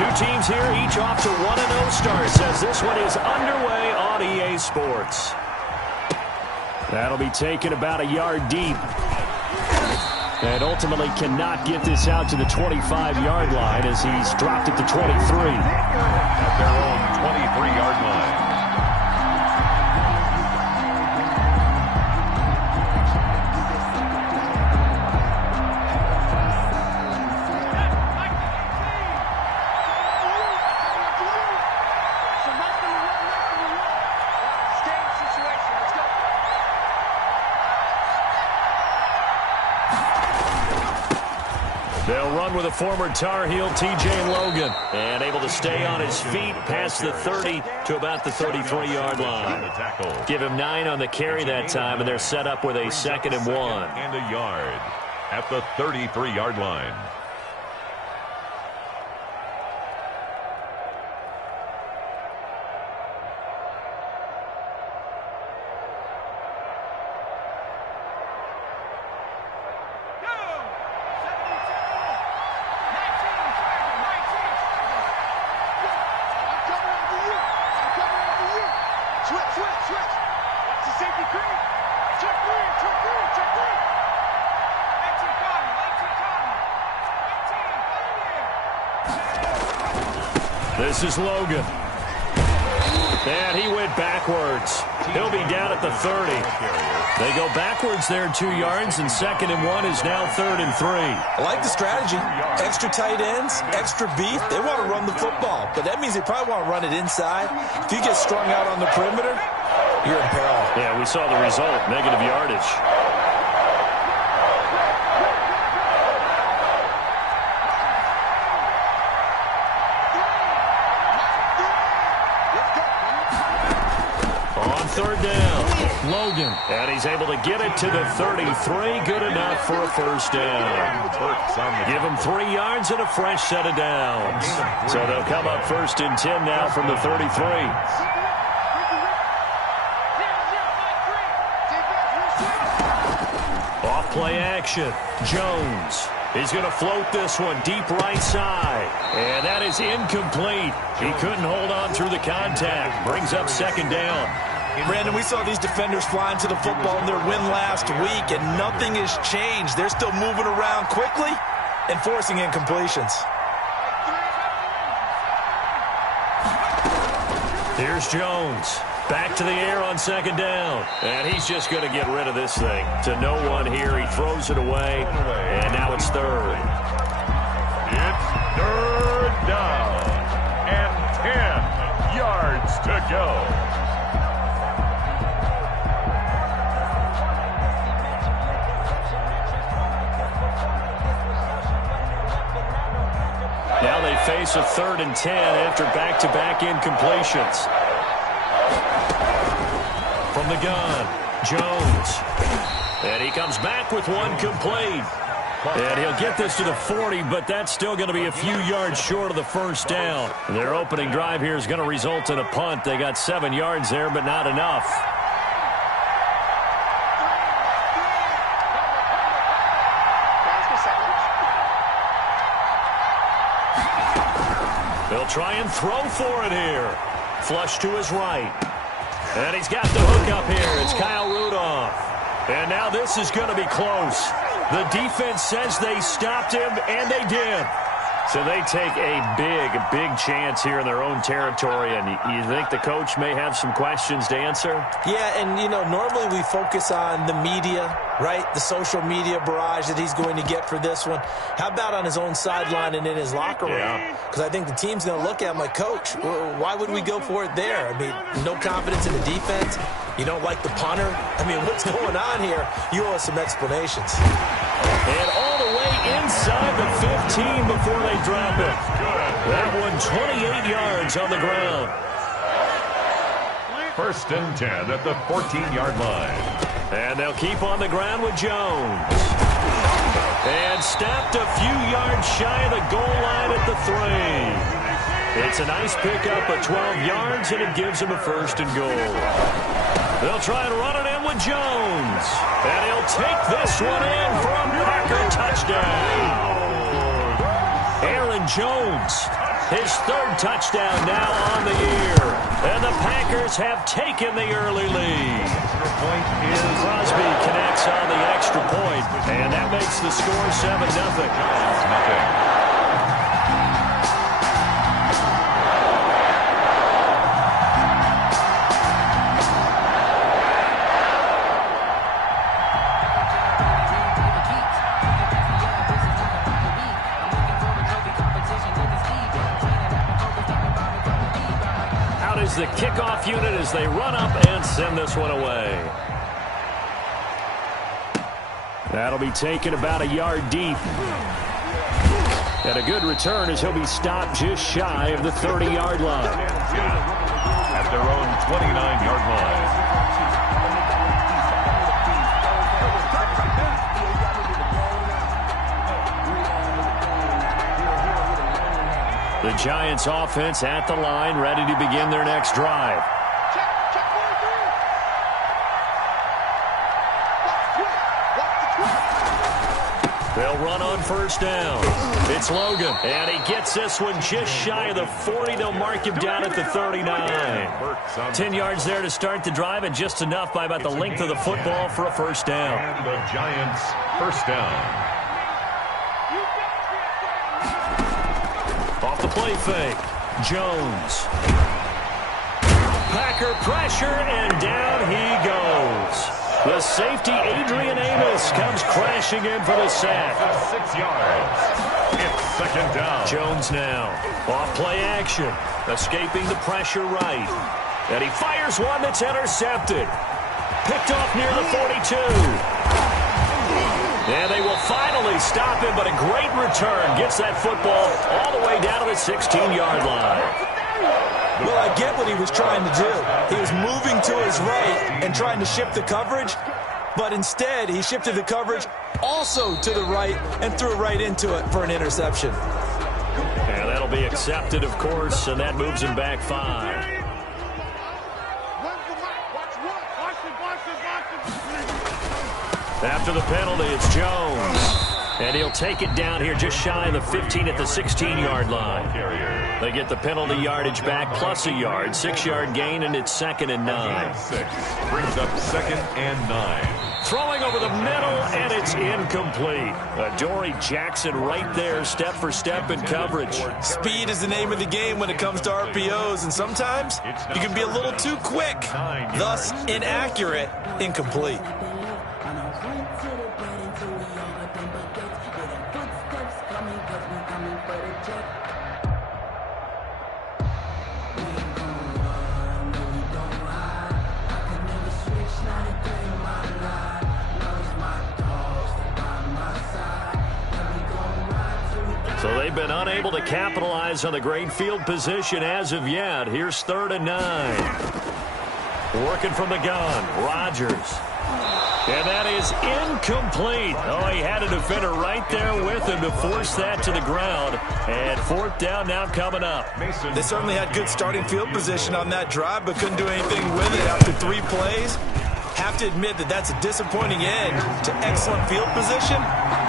Two teams here, each off to 1-0 starts as this one is underway on EA Sports. That'll be taken about a yard deep. And ultimately cannot get this out to the 25-yard line as he's dropped it to 23. At their own 23-yard line. They'll run with a former Tar Heel, T.J. Logan. And able to stay on his feet past the 30 to about the 33-yard line. Give him 9 on the carry that time, and they're set up with a 2nd and 1. And a yard at the 33-yard line. This is Logan. And he went backwards. He'll be down at the 30. They go backwards there 2 yards, and 2nd and 1 is now 3rd and 3. I like the strategy. Extra tight ends, extra beef. They want to run the football, but that means they probably want to run it inside. If you get strung out on the perimeter, you're in peril. Yeah, we saw the result, negative yardage. Third down, Logan, and he's able to get it to the 33, good enough for a first down. Give him 3 yards and a fresh set of downs. So they'll come up 1st and 10 now from the 33. Off play action, Jones. He's going to float this one deep right side. And that is incomplete. He couldn't hold on through the contact. Brings up 2nd down. Brandon, we saw these defenders flying to the football in their win last week, and nothing has changed. They're still moving around quickly and forcing incompletions. Here's Jones. Back to the air on 2nd down. And he's just going to get rid of this thing. To no one here. He throws it away. And now it's 3rd. It's 3rd down. And 10 yards to go. Now they face a 3rd and 10 after back-to-back incompletions. From the gun, Jones. And he comes back with one complete. And he'll get this to the 40, but that's still going to be a few yards short of the first down. Their opening drive here is going to result in a punt. They got 7 yards there, but not enough. They'll try and throw for it here. Flush to his right. And he's got the hook up here. It's Kyle Rudolph. And now this is going to be close. The defense says they stopped him, and they did. So they take a big chance here in their own territory. And you think the coach may have some questions to answer? Yeah, and, you know, normally we focus on the media, right? The social media barrage that he's going to get for this one. How about on his own sideline and in his locker room? Because I think the team's going to look at him like, Coach, why would we go for it there? I mean, no confidence in the defense. You don't like the punter? I mean, what's going on here? You owe us some explanations. And all the way inside the 15 before they drop it. That one 28 yards on the ground. 1st and 10 at the 14-yard line. And they'll keep on the ground with Jones. And stopped a few yards shy of the goal line at the 3. It's a nice pickup of 12 yards, and it gives him a 1st and goal. They'll try and run it in with Jones. And he'll take this one in for a Packer touchdown. Aaron Aaron Jones. His third touchdown now on the year. And the Packers have taken the early lead. Crosby connects on the extra point, and that makes the score 7-0. The kickoff unit as they run up and send this one away. That'll be taken about a yard deep. And a good return as he'll be stopped just shy of the 30-yard line. At their own 29-yard line. The Giants offense at the line, ready to begin their next drive. They'll run on first down. It's Logan, and he gets this one just shy of the 40. They'll mark him down at the 39. 10 yards there to start the drive, and just enough by about the length of the football for a first down. And the Giants first down. Off the play fake, Jones. Packer pressure, and down he goes. The safety, Adrian Amos, comes crashing in for the sack. 6 yards. It's second down. Jones now. Off play action. Escaping the pressure right. And he fires one that's intercepted. Picked off near the 42. And they will finally stop him, but a great return. Gets that football all the way down to the 16-yard line. Well, I get what he was trying to do. He was moving to his right and trying to shift the coverage, but instead he shifted the coverage also to the right and threw right into it for an interception. And that'll be accepted, of course, and that moves him back 5. After the penalty, it's Jones. And he'll take it down here just shy of the 15 at the 16-yard line. They get the penalty yardage back plus a yard. 6-yard gain, and it's 2nd and 9. 6 brings up 2nd and 9. Throwing over the middle, and it's incomplete. Adoree Jackson right there, step for step in coverage. Speed is the name of the game when it comes to RPOs, and sometimes you can be a little too quick. Thus, inaccurate, incomplete. So they've been unable to capitalize on the great field position as of yet. Here's 3rd and 9. Working from the gun, Rodgers. And that is incomplete. Oh, he had a defender right there with him to force that to the ground. And 4th down now coming up. They certainly had good starting field position on that drive, but couldn't do anything with it after 3 plays. Have to admit that that's a disappointing end to excellent field position.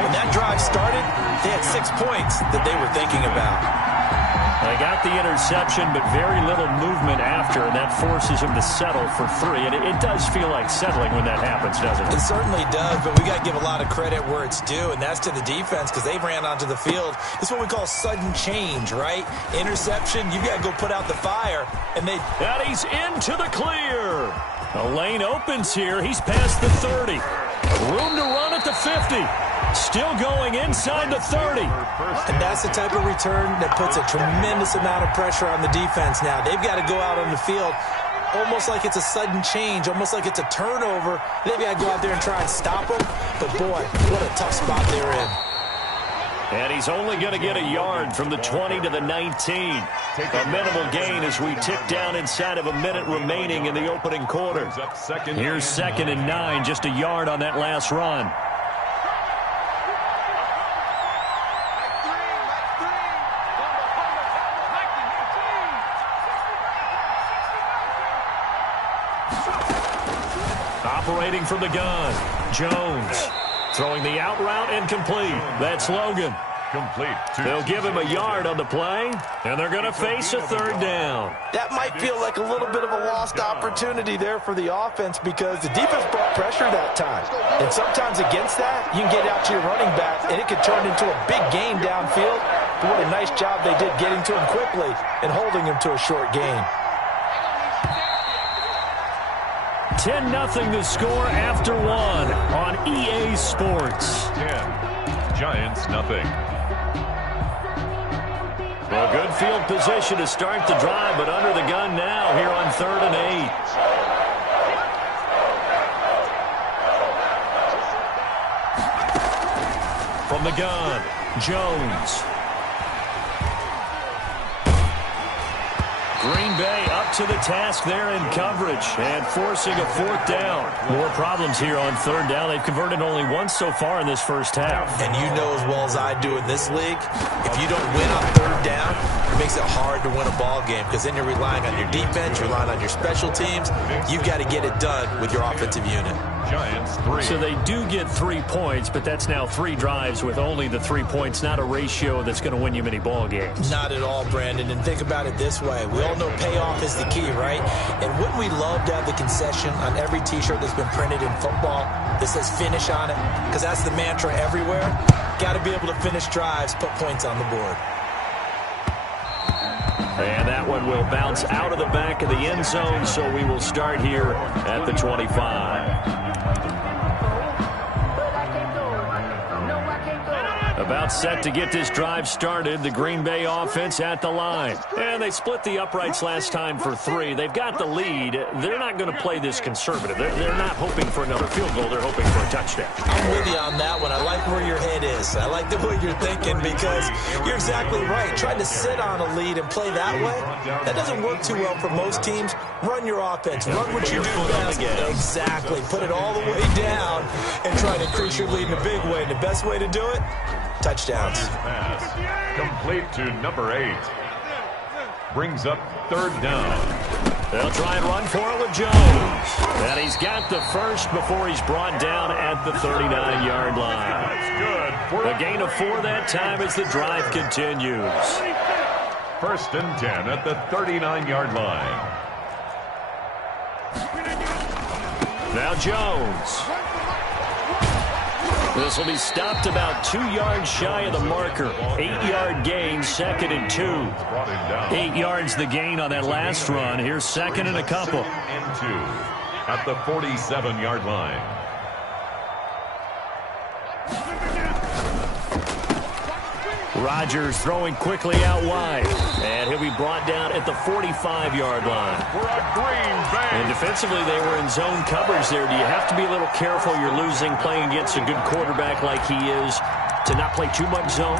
When that drive started, they had 6 points that they were thinking about. They got the interception, but very little movement after, and that forces him to settle for 3. And it does feel like settling when that happens, doesn't it? It certainly does, but we got to give a lot of credit where it's due, and that's to the defense because they ran onto the field. This is what we call sudden change, right? Interception, you got to go put out the fire, and he's into the clear. A lane opens here. He's past the 30. Room to run at the 50. Still going inside the 30. And that's the type of return that puts a tremendous amount of pressure on the defense now. They've got to go out on the field almost like it's a sudden change, almost like it's a turnover. They've got to go out there and try and stop them. But, boy, what a tough spot they're in. And he's only going to get a yard from the 20 to the 19. A minimal gain as we tick down inside of a minute remaining in the opening quarter. Here's 2nd and 9, just a yard on that last run. Operating from the gun, Jones. Throwing the out route incomplete. That's Logan. Complete. They'll give him a yard on the play, and they're going to face a third down. That might feel like a little bit of a lost opportunity there for the offense because the defense brought pressure that time. And sometimes against that, you can get out to your running back, and it could turn into a big gain downfield. But what a nice job they did getting to him quickly and holding him to a short gain. 10-0 the score after one on EA Sports. 10. Giants, nothing. Well, good field position to start the drive, but under the gun now here on 3rd and 8. From the gun, Jones. Green Bay up to the task there in coverage and forcing a 4th down. More problems here on 3rd down. They've converted only once so far in this first half. And you know as well as I do in this league, if you don't win on 3rd down, it makes it hard to win a ball game because then you're relying on your defense, you're relying on your special teams. You've got to get it done with your offensive unit. Giants 3. So they do get 3 points, but that's now 3 drives with only the 3 points, not a ratio that's going to win you many ball games. Not at all, Brandon. And think about it this way. We all know payoff is the key, right? And wouldn't we love to have the concession on every T-shirt that's been printed in football that says finish on it? Because that's the mantra everywhere. Got to be able to finish drives, put points on the board. And that one will bounce out of the back of the end zone, so we will start here at the 25. About set to get this drive started. The Green Bay offense at the line. And they split the uprights last time for 3. They've got the lead. They're not going to play this conservative. They're not hoping for another field goal. They're hoping for a touchdown. I'm with you on that one. I like where your head is. I like the way you're thinking because you're exactly right. Trying to sit on a lead and play that way, that doesn't work too well for most teams. Run your offense. Run what you do best. Exactly. Put it all the way down and try to increase your lead in a big way. And the best way to do it, touchdowns. Pass. Complete to number 8. Brings up 3rd down. They'll try and run for it with Jones. And he's got the first before he's brought down at the 39-yard line. That's good. A gain of 4 that time as the drive continues. 1st and 10 at the 39-yard line. Now Jones. This will be stopped about 2 yards shy of the marker. 8-yard gain, 2nd and 2. 8 yards the gain on that last run. Here's 2nd and a couple. 2 at the 47-yard line. Rodgers throwing quickly out wide. And he'll be brought down at the 45-yard line. And defensively, they were in zone coverage there. Do you have to be a little careful? You're losing playing against a good quarterback like he is to not play too much zone?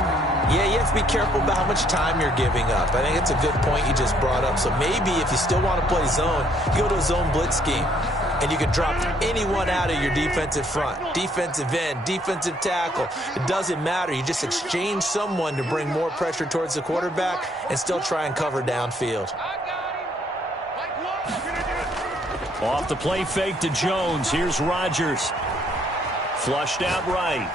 Yeah, you have to be careful about how much time you're giving up. I think it's a good point you just brought up. So maybe if you still want to play zone, you go to a zone blitz scheme. And you can drop anyone out of your defensive front. Defensive end, defensive tackle. It doesn't matter. You just exchange someone to bring more pressure towards the quarterback and still try and cover downfield. Off the play fake to Jones. Here's Rodgers. Flushed out right.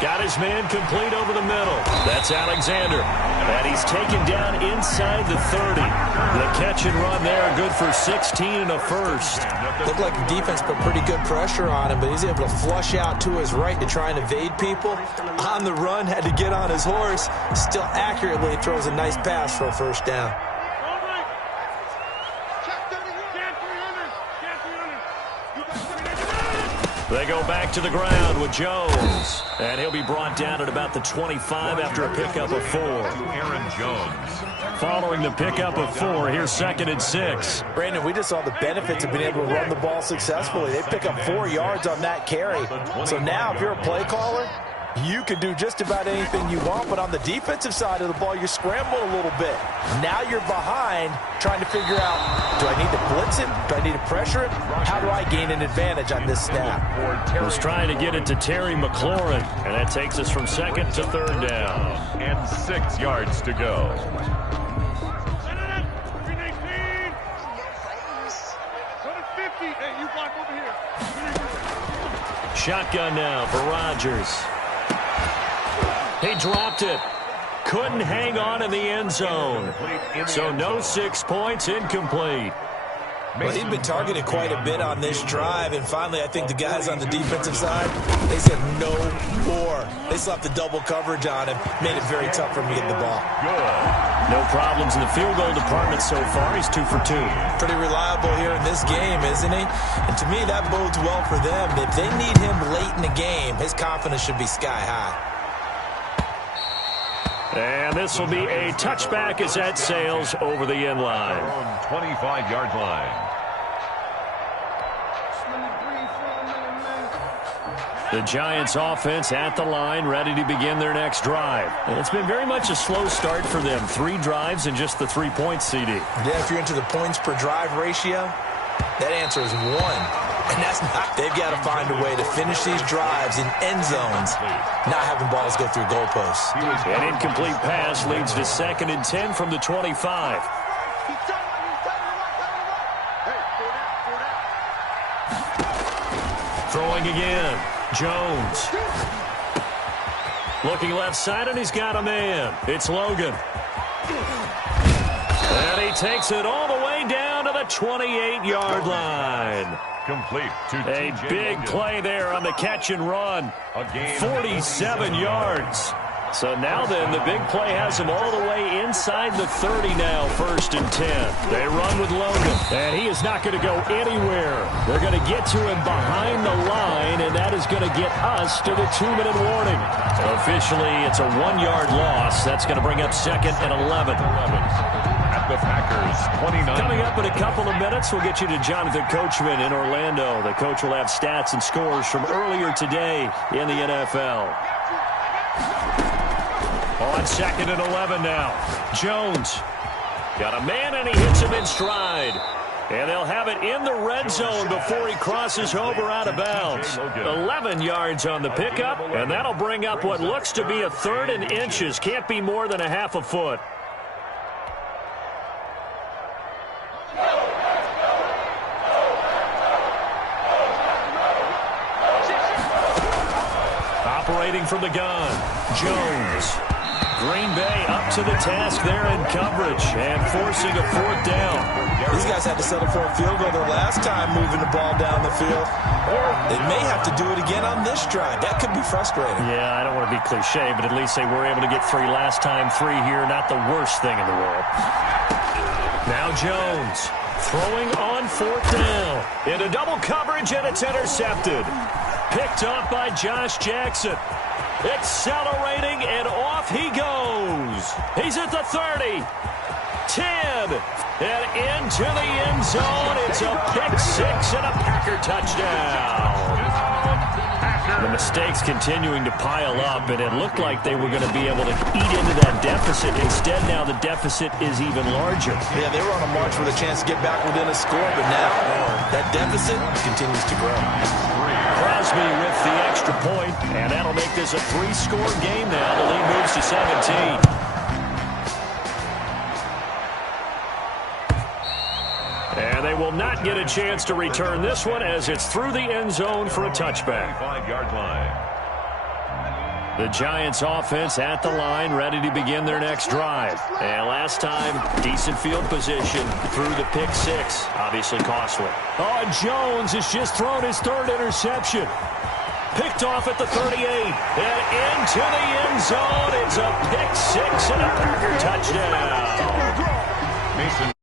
Got his man complete over the middle. That's Alexander. And he's taken down inside the 30. The catch and run there, good for 16 and a first. Looked like the defense put pretty good pressure on him, but he's able to flush out to his right to try and evade people. On the run, had to get on his horse. Still accurately throws a nice pass for a first down. They go back to the ground with Jones. And he'll be brought down at about the 25 after a pickup of 4. Aaron Jones. Following the pickup of 4, here's 2nd and 6. Brandon, we just saw the benefits of being able to run the ball successfully. They pick up 4 yards on that carry. So now if you're a play caller, you can do just about anything you want, but on the defensive side of the ball, you're scrambling a little bit. Now you're behind trying to figure out, do I need to blitz him? Do I need to pressure him? How do I gain an advantage on this snap? Was trying to get it to Terry McLaurin, and that takes us from 2nd to 3rd down. And 6 yards to go. Shotgun now for Rodgers. He dropped it. Couldn't hang on in the end zone. So no 6 points, incomplete. Well, he'd been targeted quite a bit on this drive, and finally I think the guys on the defensive side, they said no more. They slapped the double coverage on him, made it very tough for him to get the ball. Good. No problems in the field goal department so far. He's 2 for 2. Pretty reliable here in this game, isn't he? And to me, that bodes well for them. If they need him late in the game, his confidence should be sky high. And this will be a touchback as that sails over the end line. 25-yard line. The Giants offense at the line, ready to begin their next drive. And it's been very much a slow start for them. 3 drives and just the 3 points, CD. Yeah, if you're into the points per drive ratio, that answer is 1. And that's not, they've got to find a way to finish these drives in end zones, not having balls go through goalposts. An incomplete pass leads to 2nd and 10 from the 25. Throwing again. Jones. Looking left side, and he's got a man. It's Logan. And he takes it all the way down to the 28-yard line. Complete to A big play there on the catch and run. 47 yards. So now then, the big play has him all the way inside the 30 now, 1st and 10. They run with Logan, and he is not going to go anywhere. They're going to get to him behind the line, and that is going to get us to the 2-minute warning. Officially, it's a 1-yard loss. That's going to bring up 2nd and 11. At the Packers, 29. Coming up in a couple of minutes, we'll get you to Jonathan Coachman in Orlando. The coach will have stats and scores from earlier today in the NFL. On 2nd and 11 now. Jones got a man, and he hits him in stride. And they'll have it in the red zone before he crosses over out of bounds. 11 yards on the pickup, and that'll bring up what looks to be a 3rd and inches. Can't be more than a half a foot. Operating from the gun, Jones. Green Bay up to the task there in coverage and forcing a 4th down. These guys had to settle for a field goal their last time moving the ball down the field. Or they may have to do it again on this drive. That could be frustrating. Yeah, I don't want to be cliche, but at least they were able to get 3 last time. 3 here, not the worst thing in the world. Now Jones throwing on 4th down. Into double coverage, and it's intercepted. Picked up by Josh Jackson. Accelerating, and off he goes. He's at the 30, 10, and into the end zone. It's a pick 6 and a Packer touchdown. The mistakes continuing to pile up, and it looked like they were going to be able to eat into that deficit. Instead, now the deficit is even larger. Yeah, they were on a march with a chance to get back within a score, but now that deficit continues to grow. Crosby with the extra point, and that'll make this a 3-score game now. The lead moves to 17. And they will not get a chance to return this one as it's through the end zone for a touchback. 5-yard line. The Giants offense at the line, ready to begin their next drive. And last time, decent field position through the pick 6. Obviously costly. Oh, Jones has just thrown his 3rd interception. Picked off at the 38. And into the end zone. It's a pick 6 and a Packer touchdown. Mason